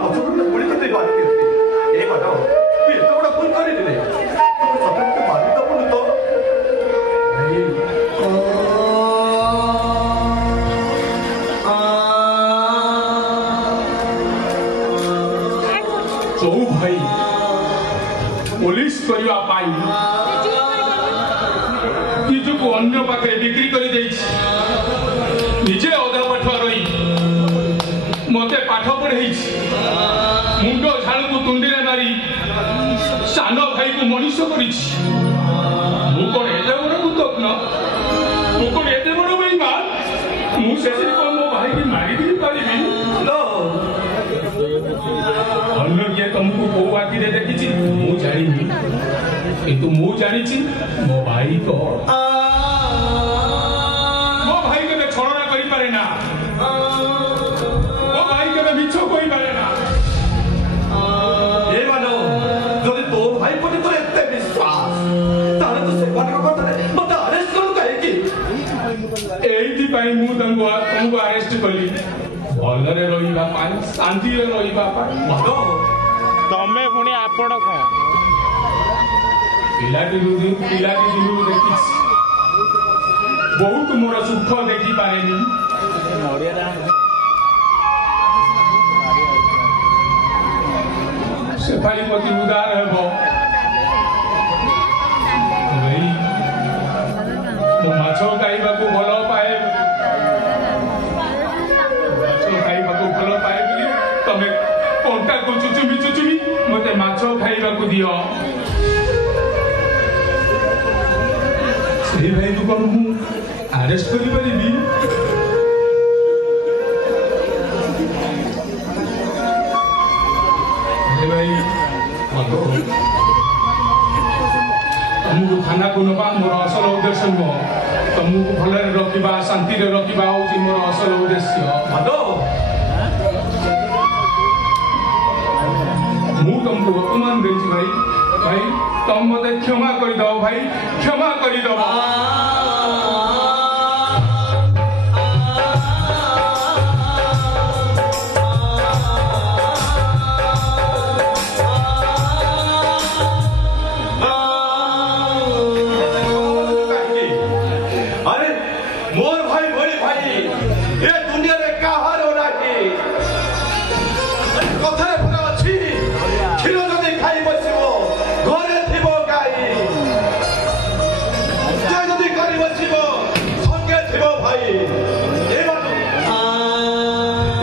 ପଛପଟେ ଗୁଳି କରିଦେଇ ପାରିଥିଲେ ଏ ବାଟ ତୁ ଏତେ ବଡ଼ ଭୁଲ କରିଥିଲେ ସତରେ ତୁ ମାରି ଦେବୁନି ତ चौ भाई पुलिस करने निजक अन्य पाखे बिक्री कर निजे अधा पाठुआ रही मत पाठ पढ़े मुंड झाड़ को तुंडी मारी सान भाई को मनीष कर कौन एत बड़ कृतज्ञ मु कौन एत बड़ बेईमान मुझे मो भाई की मारी भी पारि अन्य किए तुमको कौ आखि देखी मु जानी किंतु मु जानी मो भाई को मो भाई के छलना कर पारे ना मो भाई के मिछ कही पारे ना ए मानो जदि तो भाई प्रति तोर एते विश्वास तारे तो से बात करता मत अरेस्ट करू काहे की एथि पई मु तुमको अरेस्ट कली भलरे रहिबा पाई शांति रे रहिबा पाई मानो तमे पुणी आपण को पिलाटी दिलू देखी बहुत मोर सुख देखी पारेनी से भाई प्रति उदार हेब मो माछ खाइबा को भल पाए तमे कंटा को चुचुमी मते माछ खाइबा को दियो से भाई को कौन हूँ अरेस्ट करी परिबी भाई तुमको थाना को नबा मोर असल उद्देश्य नुह तुमको भलरे रखा शांति रखा हूँ मोर असल उद्देश्य मु तुमको अपमान देছি भाई भाई तुम मत क्षमा कर दो भाई क्षमा कर दो अरे मोर भाई बड़ी भाई ये दुनिया रे काहार हो राखी कथारे भरा अछि क्षीर जदि खाई बसिबो घरे थिबो गाई जे जदि करी बसिबो संगे थिबो भाई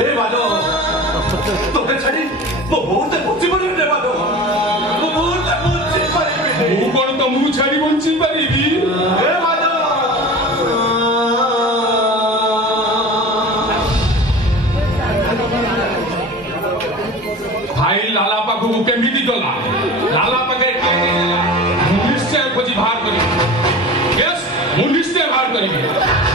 ए बानो तोते छाड़ी मो बहुत बंची पड़े रे बानो मो बहुत बंची पारिबी मु कोन तुमको छाड़ी बंची पारिबी ए बानो भाई लाला पाखु केमिति गला लाला पाखे निश्चय खोजी बाहर करी यस मु निश्चय बाहर करी